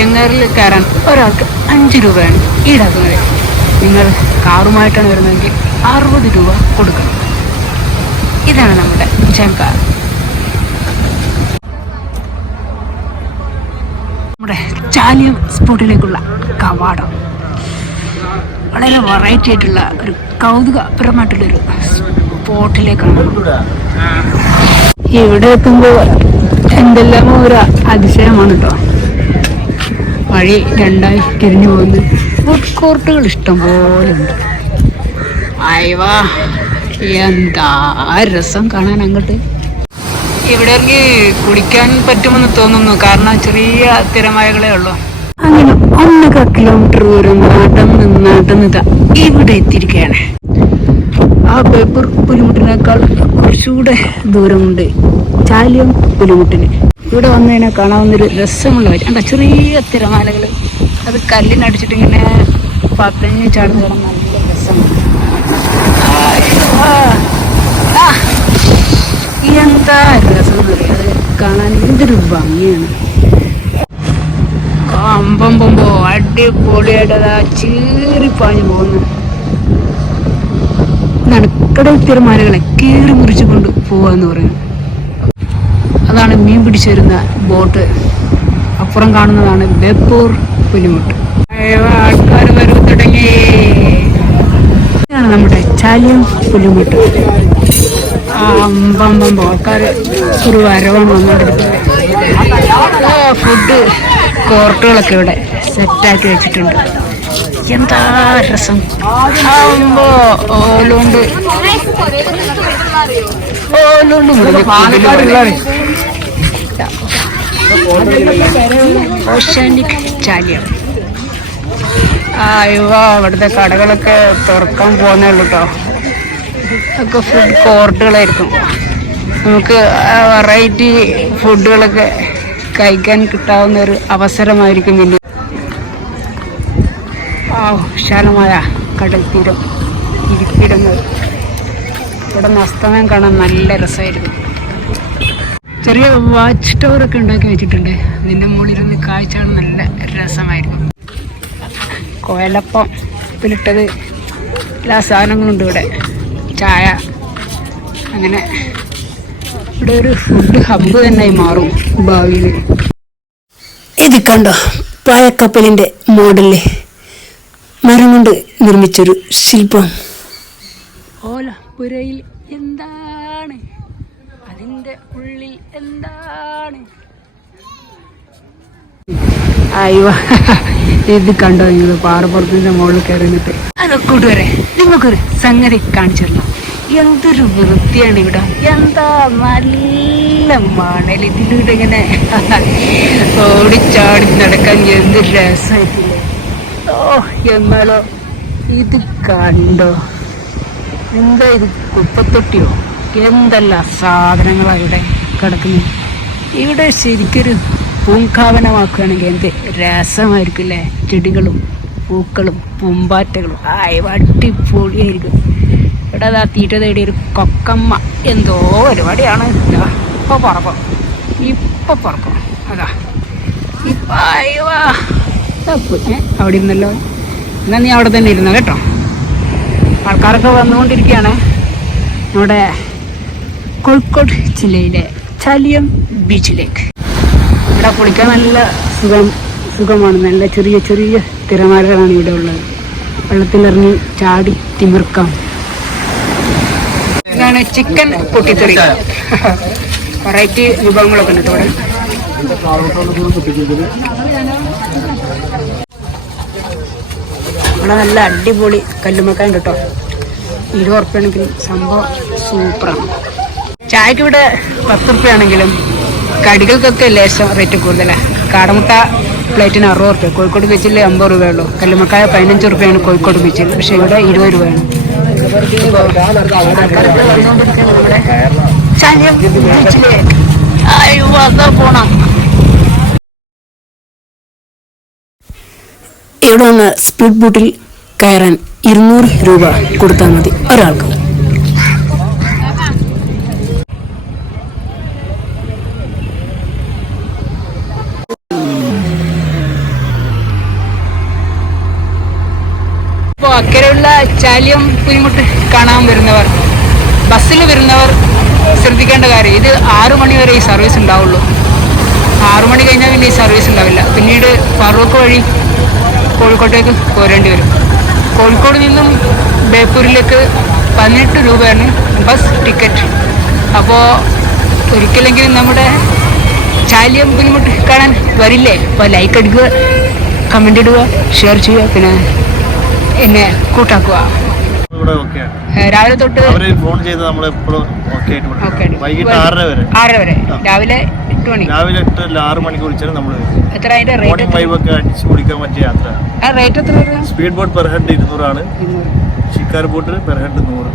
ചെങ്ങാറിൽ കയറാൻ ഒരാൾക്ക് 5 രൂപയാണ് ഈടാക്കുന്നത്. നിങ്ങൾ കാറുമായിട്ടാണ് വരുന്നതെങ്കിൽ 60 രൂപ കൊടുക്കണം. ഇതാണ് നമ്മുടെ ചെങ്കാർ. നമ്മുടെ ചാലിയം സ്പോട്ടിലേക്കുള്ള കവാടം വളരെ വെറൈറ്റി ആയിട്ടുള്ള ഒരു കൗതുകപരമായിട്ടുള്ളൊരു സ്പോട്ടിലേക്കാണ്. ഇവിടെ എത്തുമ്പോൾ എന്തെല്ലാമോ ഒരു അതിശയമാണ് കേട്ടോ. വഴി രണ്ടായി തിരിഞ്ഞു പോകുന്നു. ഫുഡ് കോർട്ടുകൾ ഇഷ്ടം പോലെ ഉണ്ട്. അയവാ, എന്താ രസം കാണാൻ. അങ്ങോട്ട് ഇവിടെ ഇറങ്ങി കുടിക്കാൻ പറ്റുമെന്ന് തോന്നുന്നു, കാരണം ചെറിയ തിരമാലകളേ ഉള്ളൂ. അങ്ങനെ 1 കിലോമീറ്റർ ദൂരം നടന്നിതാ ഇവിടെ എത്തിയിരിക്കുകയാണ്. ആ പേപ്പർ പുലിമുട്ടിനേക്കാൾ കുറച്ചുകൂടെ ദൂരമുണ്ട് ചാലിയം പുലിമുട്ടിന്. ഇവിടെ വന്നതിനെ കാണാവുന്നൊരു രസമുള്ള വഴി. ചെറിയ തിരമാലകൾ, അത് കല്ലിനടിച്ചിട്ട് ഇങ്ങനെ പതഞ്ഞ് ചാടുന്ന നല്ല രസമാണ്. എന്താ രസം എന്ന് പറയുക, അത് കാണാൻ എന്തൊരു ഭംഗിയാണ്. അമ്പമ്പോ അടിപൊളിയായിട്ടതാ ചീറിപ്പാഞ്ഞു പോകുന്നു. നടക്കടൽ തിരമാലകളെ കീറി മുറിച്ചു കൊണ്ട് പോവാന്ന് പറയുന്നത്. അതാണ് മീൻ പിടിച്ചു വരുന്ന ബോട്ട്. അപ്പുറം കാണുന്നതാണ് ബേപ്പൂർ പുലിമുട്ട്. ആൾക്കാർ വരവ് തുടങ്ങി. ഇതാണ് നമ്മുടെ ചാലിയം പുലിമുട്ട്. അമ്പമ്പോ ആൾക്കാർ ഒരു വരവാണ് വന്നുകൊണ്ടിരിക്കുന്നത്. ഫുഡ് കോർട്ടുകളൊക്കെ ഇവിടെ സെറ്റാക്കി വെച്ചിട്ടുണ്ട്. എന്താ രസം. ആവുമ്പോ ഓലോണ്ട് ഓഷ്യാനിക് ചാലിയം. ഇവിടുത്തെ കടകളൊക്കെ തുറക്കാൻ പോകുന്നേ ഉള്ളൂ കേട്ടോ. ഒക്കെ ഫുഡ് കോർട്ടുകളായിരിക്കും. നമുക്ക് വെറൈറ്റി ഫുഡുകളൊക്കെ കഴിക്കാൻ കിട്ടാവുന്ന ഒരു അവസരമായിരിക്കും. പിന്നെ വിശാലമായ കടൽ തീരം, ഇരിപ്പിടങ്ങൾ. ഇവിടെ നിന്ന് അസ്തമയം കാണാൻ നല്ല രസമായിരിക്കും. ചെറിയ വാച്ച് ടവറൊക്കെ ഉണ്ടാക്കി വെച്ചിട്ടുണ്ട്. അതിൻ്റെ മുകളിലിരുന്ന് കാഴ്ച നല്ല രസമായിരിക്കും. കോയലപ്പം ഉപ്പിലിട്ടത് എല്ലാ സാധനങ്ങളുണ്ട് ഇവിടെ. ചായ, അങ്ങനെ ഇവിടെ ഒരു ഫുഡ് ഹബ്ബ് തന്നെയായി മാറും ഭാവിയിൽ. ഇത് കണ്ടോ, പായക്കപ്പലിൻ്റെ മോഡല് മരം കൊണ്ട് നിർമ്മിച്ചൊരു ശില്പം. ഓലപ്പുരയിൽ എന്താണ്, അതിൻ്റെ ഉള്ളിൽ എന്താണ്. അയ്യോ, ഇത് കണ്ടോ നിങ്ങൾ, പാറപ്പുറത്തിൻ്റെ മുകളിൽ കയറിയിട്ട്. അതൊക്കെ കൂട്ടുവരെ നിങ്ങൾക്കൊരു സംഗതി കാണിച്ചു തരണം. എന്തൊരു വൃത്തിയാണ് ഇവിടെ. എന്താ നല്ല മണൽ. ഇതിലൂടെ ഇങ്ങനെ ഓടിച്ചാടി നടക്കാൻ എന്ത് രസമായിട്ടില്ലേ. എന്നാലോ ഇത് കണ്ടോ, എന്താ ഇത്, കുപ്പത്തൊട്ടിയോ, എന്തെല്ലാം സാധനങ്ങളാണ് ഇവിടെ കിടക്കുന്നത്. ഇവിടെ ശരിക്കൊരു പൂങ്കാവനമാക്കുകയാണെങ്കിൽ എന്ത് രസമായിരിക്കില്ലേ. ചെടികളും പൂക്കളും പൂമ്പാറ്റകളും അടിപൊളിയായിരിക്കും. ഇവിടെ അതാ തീറ്റ തേടിയ ഒരു കൊക്കമ്മ എന്തോ പരിപാടിയാണ്. ഇപ്പൊ പറക്കും അതാ ഇപ്പൊ. അവിടെ ഇരുന്നല്ലോ. എന്നാ നീ അവിടെ തന്നെ ഇരുന്ന കേട്ടോ. ആൾക്കാരൊക്കെ വന്നുകൊണ്ടിരിക്കുകയാണ്. നമ്മുടെ കോഴിക്കോട് ജില്ലയിലെ ചാലിയം ബീച്ചിലേക്ക്. ഇവിടെ കുളിക്കാൻ നല്ല സുഖമാണ്. നല്ല ചെറിയ ചെറിയ തിരമാലകളാണ് ഇവിടെ ഉള്ളത്. വെള്ളത്തിലിറങ്ങി ചാടി തിമിർക്കാം. ഇതാണ് ചിക്കൻ പൊട്ടിത്തെറി. വെറൈറ്റി വിഭവങ്ങളൊക്കെ ഉണ്ട് ഇവിടെ. ഇവിടെ നല്ല അടിപൊളി കല്ലുമ്മക്കായ ഉണ്ട് കേട്ടോ. 20 ഉറുപ്പ്യാണെങ്കിലും സംഭവം സൂപ്പറാണ്. ചായക്ക് ഇവിടെ 10 ഉറുപ്പ്യാണെങ്കിലും കടികൾക്കൊക്കെ ലേശം റേറ്റ് കൂടുതലാണ്. കാടമുട്ട പ്ലേറ്റിന് 60 ഉറുപ്പ്യ. കോഴിക്കോട് ബീച്ചിൽ 50 രൂപയുള്ളൂ. കല്ലുമ്മക്കായ 15 ഉറുപ്പ്യാണ് കോഴിക്കോട് ബീച്ചിൽ. പക്ഷെ ഇവിടെ 20 രൂപയാണ്. പോണം. ഇവിടെ നിന്ന് സ്പീഡ് ബോട്ടിൽ കയറാൻ 200 രൂപ കൊടുത്താൽ മതി ഒരാൾക്ക്. ഇവിടെയുള്ള ചാലിയം പുലിമുട്ട് കാണാൻ വരുന്നവർ, ബസ്സിൽ വരുന്നവർ ശ്രദ്ധിക്കേണ്ട കാര്യം, ഇത് 6 മണി വരെ ഈ സർവീസ് ഉണ്ടാവുള്ളൂ. 6 മണി കഴിഞ്ഞാൽ പിന്നെ ഈ സർവീസ് ഉണ്ടാവില്ല. പിന്നീട് ഫറൂഖ് വഴി കോഴിക്കോട്ടേക്ക് പോരേണ്ടി വരും. കോഴിക്കോട് നിന്നും ബേപ്പൂരിലേക്ക് 18 രൂപയാണ് ബസ് ടിക്കറ്റ്. അപ്പോൾ ഒരിക്കലെങ്കിലും നമ്മുടെ ചാലിയം പുലിമുട്ട് കാണാൻ വരില്ലേ? അപ്പോൾ ലൈക്ക് അടിക്കുക, കമൻ്റ് ഇടുക, ഷെയർ ചെയ്യുക, പിന്നെ എന്നെ കൂട്ടാക്കുക. രാവിലെ തൊട്ട് ഫോൺ ചെയ്ത് നമ്മൾ എപ്പോഴും വൈകിട്ട് 6:30 വരെ, രാവിലെ 8 മണി, രാവിലെ 8 അല്ല 6 മണിക്ക് വിളിച്ചാൽ നമ്മൾ എത്ര അതിന്റെ റേറ്റ്? ഒക്കെ അടിച്ചു കുടിക്കാൻ പറ്റിയ യാത്ര. ആ റേറ്റ് എത്ര? സ്പീഡ് ബോട്ട് പെർ ഹെഡ് 200 ആണ്, ഷിക്കാർ ബോട്ട് പെർ ഹെഡ് 100.